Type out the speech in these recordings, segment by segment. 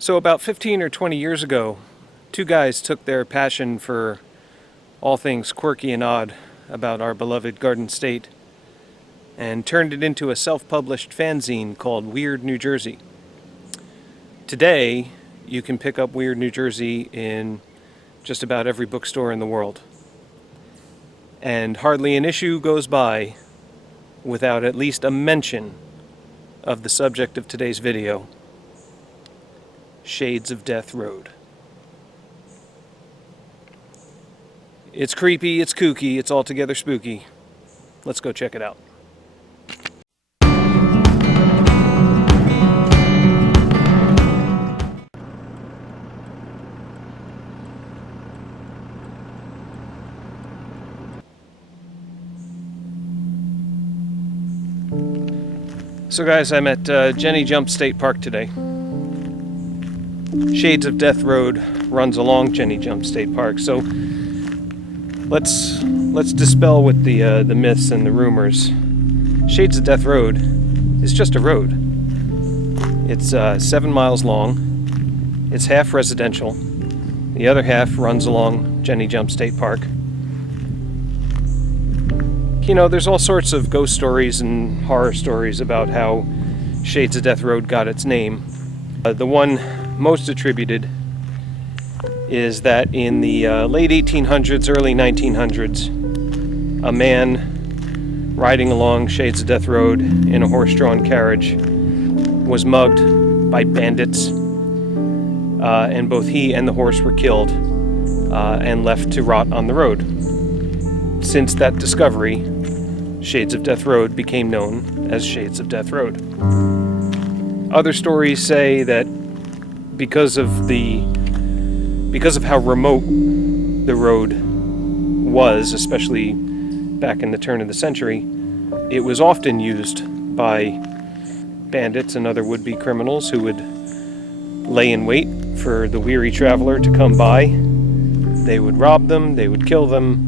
So about 15 or 20 years ago, two guys took their passion for all things quirky and odd about our beloved Garden State and turned it into a self-published fanzine called Weird New Jersey. Today, you can pick up Weird New Jersey in just about every bookstore in the world. And hardly an issue goes by without at least a mention of the subject of today's video, Shades of Death Road. It's creepy, it's kooky, it's altogether spooky. Let's go check it out. So guys, I'm at Jenny Jump State Park today. Shades of Death Road runs along Jenny Jump State Park, so let's dispel with the myths and the rumors. Shades of Death Road is just a road. It's 7 miles long. It's half residential. The other half runs along Jenny Jump State Park. You know, there's all sorts of ghost stories and horror stories about how Shades of Death Road got its name. The one most attributed is that in the late 1800s, early 1900s, a man riding along Shades of Death Road in a horse-drawn carriage was mugged by bandits, and both he and the horse were killed and left to rot on the road. Since that discovery, Shades of Death Road became known as Shades of Death Road. Other stories say that because of how remote the road was, especially back in the turn of the century, it was often used by bandits and other would-be criminals who would lay in wait for the weary traveler to come by. They would rob them, they would kill them.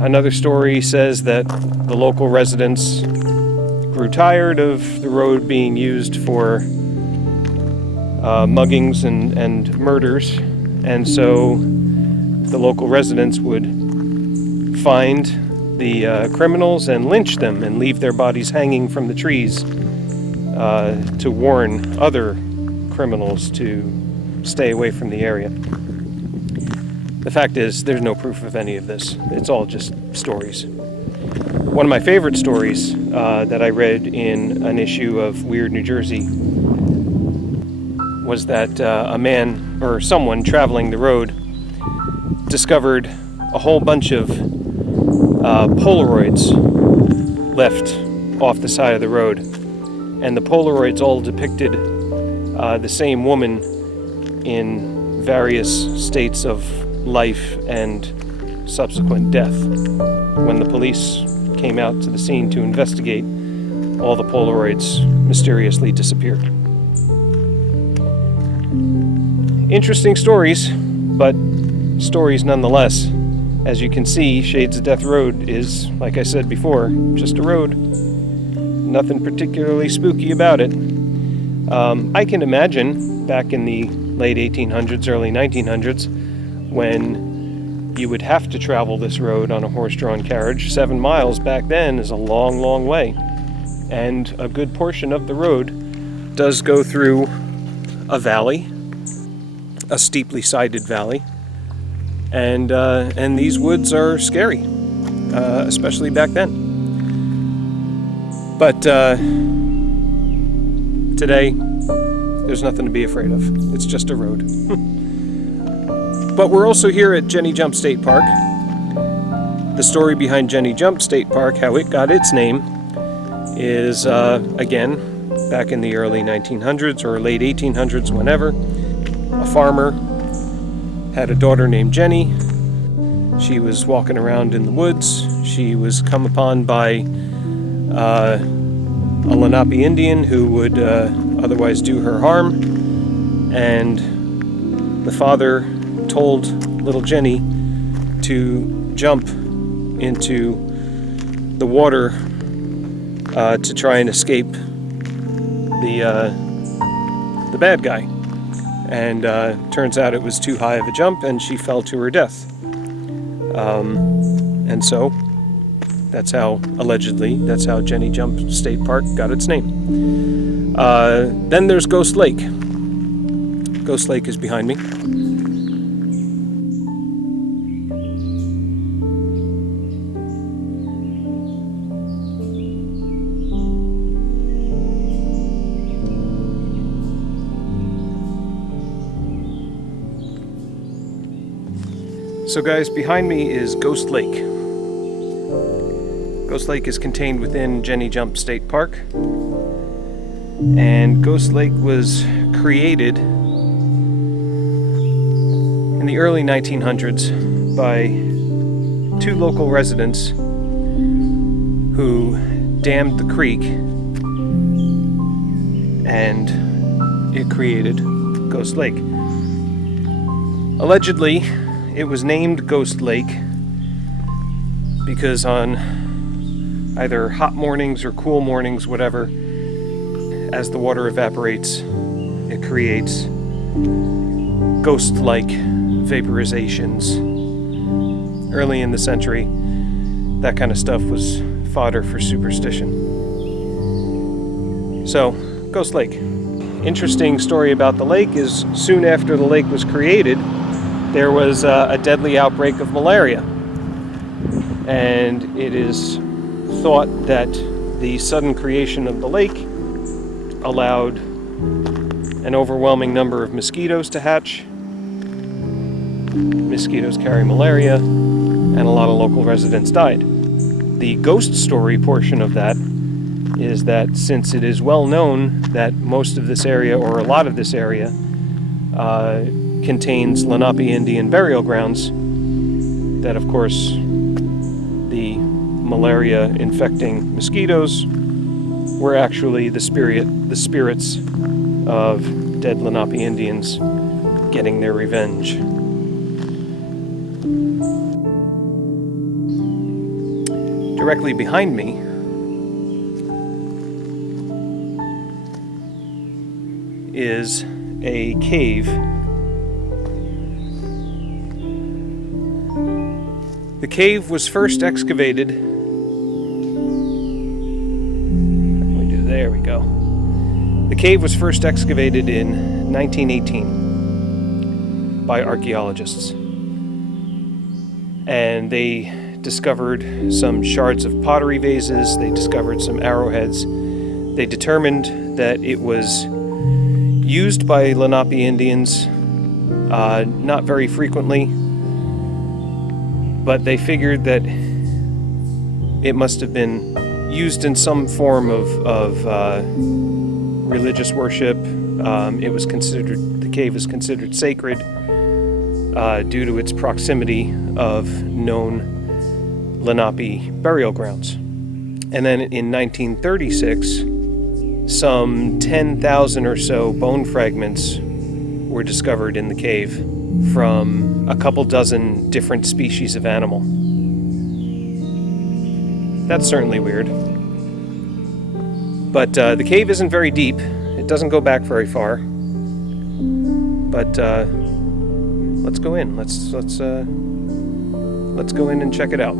Another story says that the local residents grew tired of the road being used for muggings and murders, and so the local residents would find the criminals and lynch them and leave their bodies hanging from the trees to warn other criminals to stay away from the area. The fact is, there's no proof of any of this. It's all just stories. One of my favorite stories that I read in an issue of Weird New Jersey was that a man or someone traveling the road discovered a whole bunch of Polaroids left off the side of the road. And the Polaroids all depicted the same woman in various states of life and subsequent death. When the police came out to the scene to investigate, all the Polaroids mysteriously disappeared. Interesting stories, but stories nonetheless. As you can see, Shades of Death Road is, like I said before, just a road. Nothing particularly spooky about it. I can imagine back in the late 1800s, early 1900s, when you would have to travel this road on a horse-drawn carriage. 7 miles back then is a long, long way. And a good portion of the road does go through a valley, a steeply sided valley. And these woods are scary, especially back then. But today, there's nothing to be afraid of. It's just a road. But we're also here at Jenny Jump State Park. The story behind Jenny Jump State Park, how it got its name, is, again, back in the early 1900s or late 1800s, whenever, a farmer had a daughter named Jenny. She was walking around in the woods. She was come upon by a Lenape Indian who would otherwise do her harm, and the father told little Jenny to jump into the water to try and escape the bad guy. and turns out it was too high of a jump, and she fell to her death. And so, allegedly, that's how Jenny Jump State Park got its name. Then there's Ghost Lake. Ghost Lake is behind me. So guys, behind me is Ghost Lake. Ghost Lake is contained within Jenny Jump State Park. And Ghost Lake was created in the early 1900s by two local residents who dammed the creek, and it created Ghost Lake. Allegedly, it was named Ghost Lake because on either hot mornings or cool mornings, whatever, as the water evaporates, it creates ghost-like vaporizations. Early in the century, that kind of stuff was fodder for superstition. So, Ghost Lake. Interesting story about the lake is soon after the lake was created, there was a deadly outbreak of malaria. And it is thought that the sudden creation of the lake allowed an overwhelming number of mosquitoes to hatch. Mosquitoes carry malaria, and a lot of local residents died. The ghost story portion of that is that since it is well known that most of this area, or a lot of this area, contains Lenape Indian burial grounds, that of course the malaria infecting mosquitoes were actually the spirits of dead Lenape Indians getting their revenge. Directly behind me is a cave. The cave was first excavated. There we go. The cave was first excavated in 1918 by archaeologists. And they discovered some shards of pottery vases, they discovered some arrowheads. They determined that it was used by Lenape Indians, not very frequently, but they figured that it must have been used in some form of religious worship. The cave is considered sacred due to its proximity of known Lenape burial grounds. And then in 1936, some 10,000 or so bone fragments were discovered in the cave from a couple dozen different species of animal. That's certainly weird. But the cave isn't very deep. It doesn't go back very far. But let's go in. Let's go in and check it out.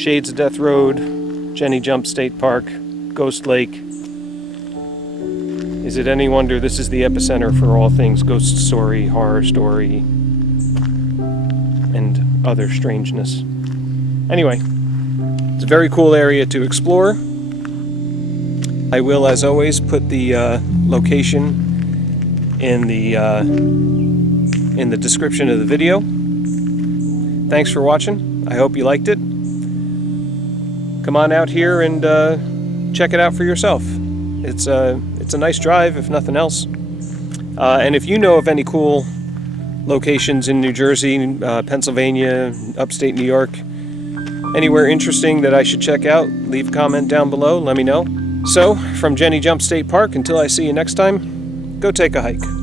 Shades of Death Road, Jenny Jump State Park, Ghost Lake. Is it any wonder this is the epicenter for all things ghost story, horror story, and other strangeness? Anyway, it's a very cool area to explore. I will, as always, put the location in the description of the video. Thanks for watching. I hope you liked it. Come on out here and check it out for yourself. It's a nice drive, if nothing else. And if you know of any cool locations in New Jersey, Pennsylvania, upstate New York, anywhere interesting that I should check out, leave a comment down below, let me know. So, from Jenny Jump State Park, until I see you next time, go take a hike.